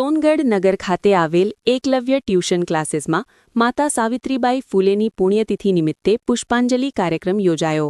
સોનગઢ નગર ખાતે આવેલ એકલવ્ય ટ્યુશન ક્લાસીસમાં માતા સાવિત્રીબાઈ ફૂલેની પુણ્યતિથિ નિમિત્તે પુષ્પાંજલિ કાર્યક્રમ યોજાયો.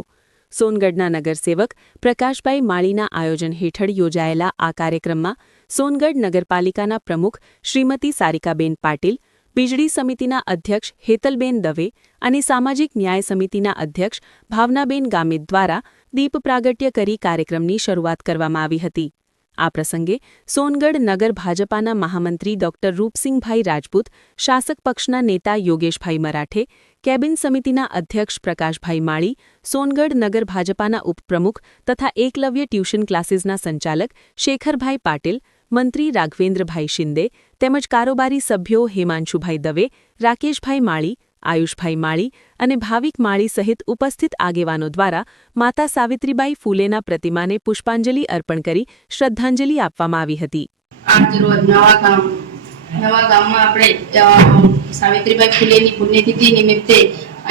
સોનગઢના નગરસેવક પ્રકાશભાઈ માળીના આયોજન હેઠળ યોજાયેલા આ કાર્યક્રમમાં સોનગઢ નગરપાલિકાના પ્રમુખ શ્રીમતી સારિકાબેન પાટીલ, વીજળી સમિતિના અધ્યક્ષ હેતલબેન દવે અને સામાજિક ન્યાય સમિતિના અધ્યક્ષ ભાવનાબેન ગામિત દ્વારા દીપ પ્રાગટ્ય કરી કાર્યક્રમની શરૂઆત કરવામાં આવી હતી. આ પ્રસંગે સોનગઢ નગર ભાજપાના મહામંત્રી ડોક્ટર રૂપસિંહભાઈ રાજપૂત, શાસક પક્ષના નેતા યોગેશભાઈ મરાઠે, કેબિન સમિતિના અધ્યક્ષ પ્રકાશભાઈ માળી, સોનગઢ નગર ભાજપાના ઉપપ્રમુખ તથા એકલવ્ય ટ્યુશન ક્લાસીસના સંચાલક શેખરભાઈ પાટીલ, મંત્રી રાઘવેન્દ્રભાઈ શિંદે તેમજ કારોબારી સભ્યો હેમાંશુભાઈ દવે, રાકેશભાઈ માળી, આયુષભાઈ માળી અને ભાવિક માળી સહિત ઉપસ્થિત આગેવાનો દ્વારા માતા સાવિત્રીબાઈ ફૂલેના પ્રતિમાને પુષ્પાંજલિ અર્પણ કરી શ્રદ્ધાંજલિ આપવામાં આવી હતી. આજ રોજ નવા ગામમાં આપણે સાવિત્રીબાઈ ફૂલેની પુણ્યતિથિ નિમિત્તે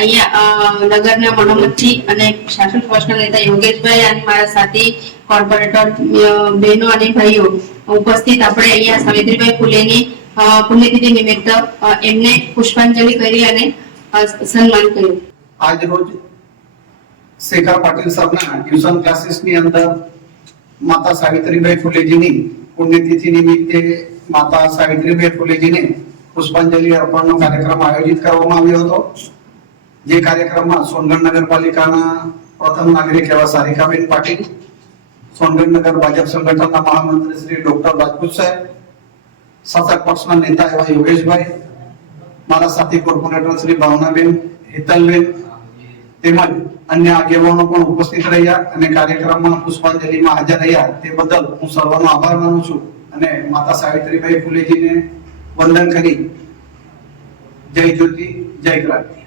અહીંયા નગરના મહામંત્રી અને શાસક પક્ષના નેતા યોગેશભાઈ અને મારા સાથી કોર્પોરેટર બહેનો અને ભાઈઓ ઉપસ્થિત આપણે અહીંયા સાવિત્રીબાઈ ફૂલેની પુણ્યતિથિ નિમિત્ત એમને પુષ્પાંજલિ કરી અને સન્માન કર્યું. આજ રોજ શેખર પાટીલ સાહેબના ટ્યુશન ક્લાસીસની અંદર માતા સાવિત્રીબાઈ ફૂલેજીની પુણ્યતિથિ નિમિત્તે માતા સાવિત્રીબાઈ ફૂલેજીને પુષ્પાંજલિ અર્પણનો કાર્યક્રમ આયોજિત કરવામાં આવ્યો હતો. જે કાર્યક્રમમાં સોનગઢ નગરપાલિકાના પ્રથમ નાગરિક એવા સારિકાબેન પાટીલ, સોનગઢ નગર ભાજપ સંગઠનના મહામંત્રી શ્રી ડોક્ટર રાજપૂત સાહેબ, શાસક પક્ષના નેતા એવા યોગેશભાઈ, મારા સાથી કોર્પોરેટર શ્રી ભાવનાબેન, હેતલબેન તેમજ અન્ય આગેવાનો પણ ઉપસ્થિત રહ્યા અને કાર્યક્રમમાં પુષ્પાંજલિમાં હાજર રહ્યા તે બદલ હું સર્વનો આભાર માનું છું અને માતા સાવિત્રીબાઈ ફૂલેજીને વંદન કરી જય જ્યોતિ જય ક્રાંતિ.